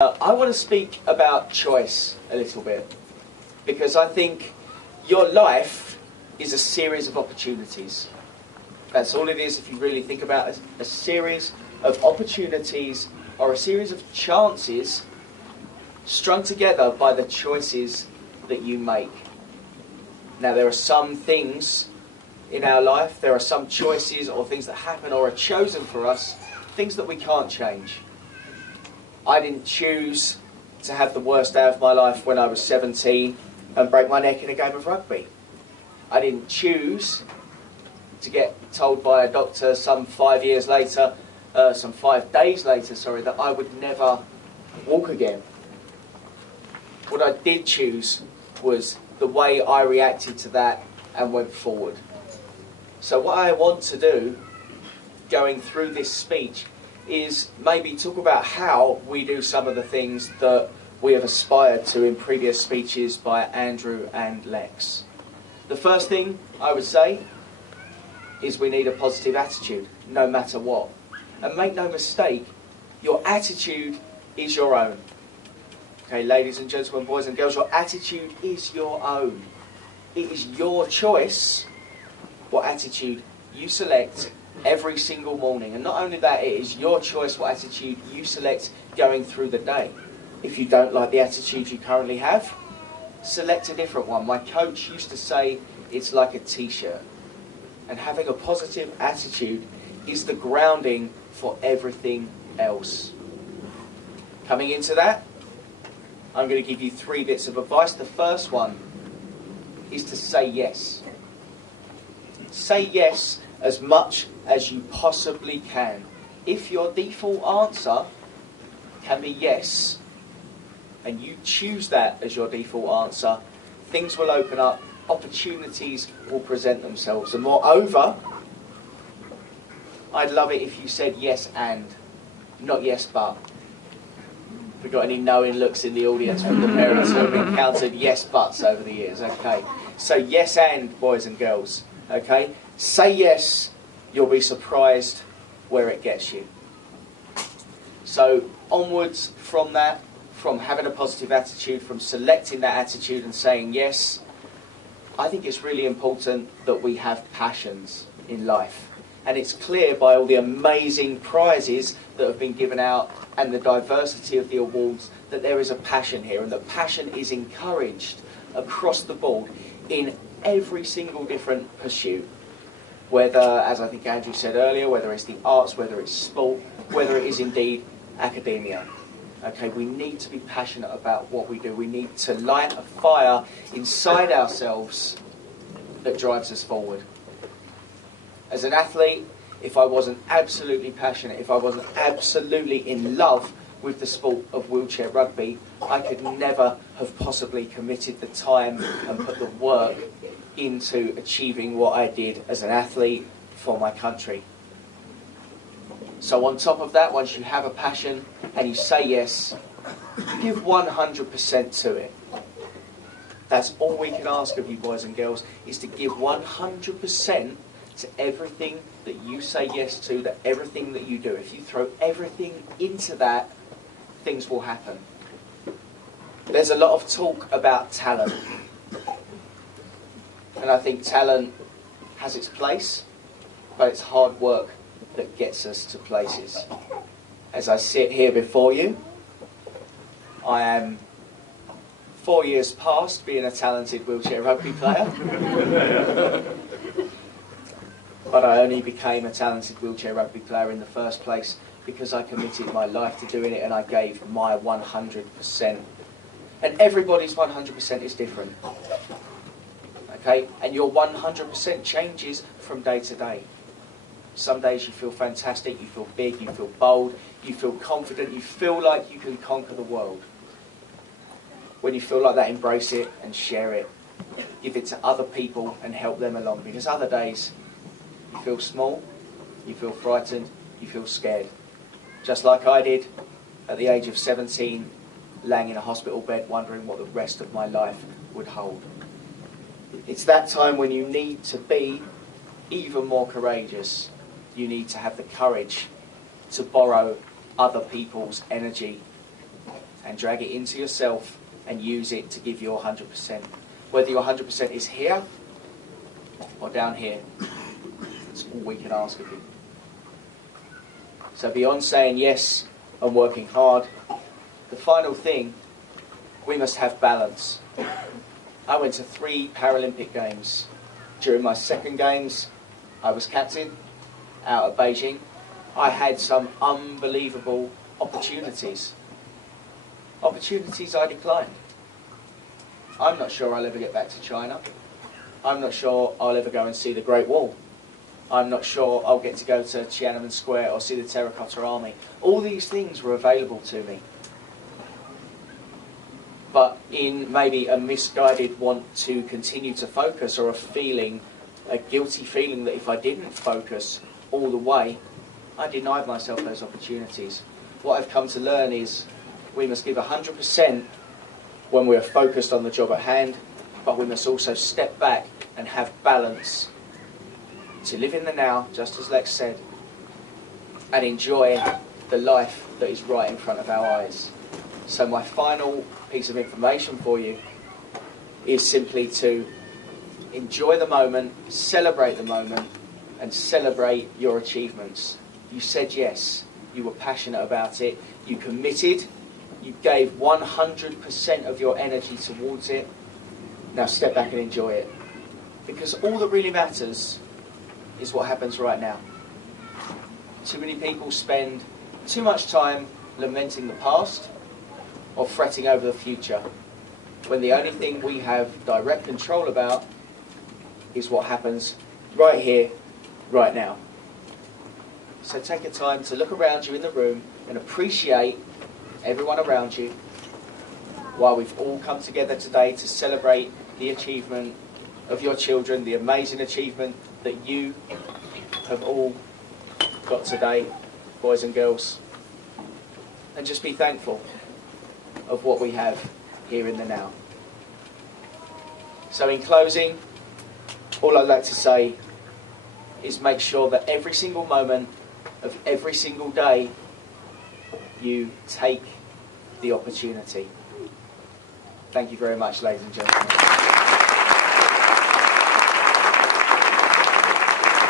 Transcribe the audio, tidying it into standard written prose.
I want to speak about choice a little bit, because I think your life is a series of opportunities. That's all it is if you really think about it. A series of opportunities or a series of chances strung together by the choices that you make. Now, there are some things in our life, there are some choices or things that happen or are chosen for us, things that we can't change. I didn't choose to have the worst day of my life when I was 17 and break my neck in a game of rugby. I didn't choose to get told by a doctor some 5 days later, that I would never walk again. What I did choose was the way I reacted to that and went forward. So what I want to do, going through this speech, is maybe talk about how we do some of the things that we have aspired to in previous speeches by Andrew and Lex. The first thing I would say is we need a positive attitude, no matter what. And make no mistake, your attitude is your own. Okay, ladies and gentlemen, boys and girls, your attitude is your own. It is your choice what attitude you select every single morning. And not only that, it is your choice what attitude you select going through the day. If you don't like the attitude you currently have, select a different one. My coach used to say it's like a t-shirt. And having a positive attitude is the grounding for everything else. Coming into that, I'm going to give you 3 bits of advice. The first one is to say yes. Say yes as much as you possibly can. If your default answer can be yes, and you choose that as your default answer, things will open up, opportunities will present themselves. And moreover, I'd love it if you said yes and, not yes but. Have we got any knowing looks in the audience from the parents who have encountered yes buts over the years? Okay, so yes and, boys and girls. Okay, say yes, you'll be surprised where it gets you. So onwards from that, from having a positive attitude, from selecting that attitude and saying yes, I think it's really important that we have passions in life. And it's clear by all the amazing prizes that have been given out and the diversity of the awards that there is a passion here, and that passion is encouraged across the board in every single different pursuit. Whether, as I think Andrew said earlier, whether it's the arts, whether it's sport, whether it is indeed academia. Okay, we need to be passionate about what we do. We need to light a fire inside ourselves that drives us forward. As an athlete, if I wasn't absolutely passionate, if I wasn't absolutely in love with the sport of wheelchair rugby, I could never have possibly committed the time and put the work into achieving what I did as an athlete for my country. So on top of that, once you have a passion and you say yes, give 100% to it. That's all we can ask of you, boys and girls, is to give 100% to everything that you say yes to, that everything that you do. If you throw everything into that, things will happen. There's a lot of talk about talent. And I think talent has its place, but it's hard work that gets us to places. As I sit here before you, I am 4 years past being a talented wheelchair rugby player. But I only became a talented wheelchair rugby player in the first place because I committed my life to doing it and I gave my 100%. And everybody's 100% is different. Okay? And your 100% changes from day to day. Some days you feel fantastic, you feel big, you feel bold, you feel confident, you feel like you can conquer the world. When you feel like that, embrace it and share it. Give it to other people and help them along. Because other days, you feel small, you feel frightened, you feel scared. Just like I did at the age of 17, laying in a hospital bed wondering what the rest of my life would hold. It's that time when you need to be even more courageous. You need to have the courage to borrow other people's energy and drag it into yourself and use it to give your 100%. Whether your 100% is here or down here, that's all we can ask of you. So beyond saying yes and working hard, the final thing, we must have balance. I went to 3 Paralympic Games. During my second Games, I was captain out at Beijing. I had some unbelievable opportunities. Opportunities I declined. I'm not sure I'll ever get back to China. I'm not sure I'll ever go and see the Great Wall. I'm not sure I'll get to go to Tiananmen Square or see the Terracotta Army. All these things were available to me. But in maybe a misguided want to continue to focus, or a guilty feeling that if I didn't focus all the way, I denied myself those opportunities. What I've come to learn is we must give 100% when we're focused on the job at hand, but we must also step back and have balance to live in the now, just as Lex said, and enjoy the life that is right in front of our eyes. So my final piece of information for you is simply to enjoy the moment, celebrate the moment, and celebrate your achievements. You said yes, you were passionate about it, you committed, you gave 100% of your energy towards it. Now step back and enjoy it. Because all that really matters is what happens right now. Too many people spend too much time lamenting the past or fretting over the future, when the only thing we have direct control about is what happens right here, right now. So take a time to look around you in the room and appreciate everyone around you while we've all come together today to celebrate the achievement of your children, the amazing achievement that you have all got today, boys and girls. And just be thankful of what we have here in the now. So in closing, all I'd like to say is make sure that every single moment of every single day you take the opportunity. Thank you very much, ladies and gentlemen.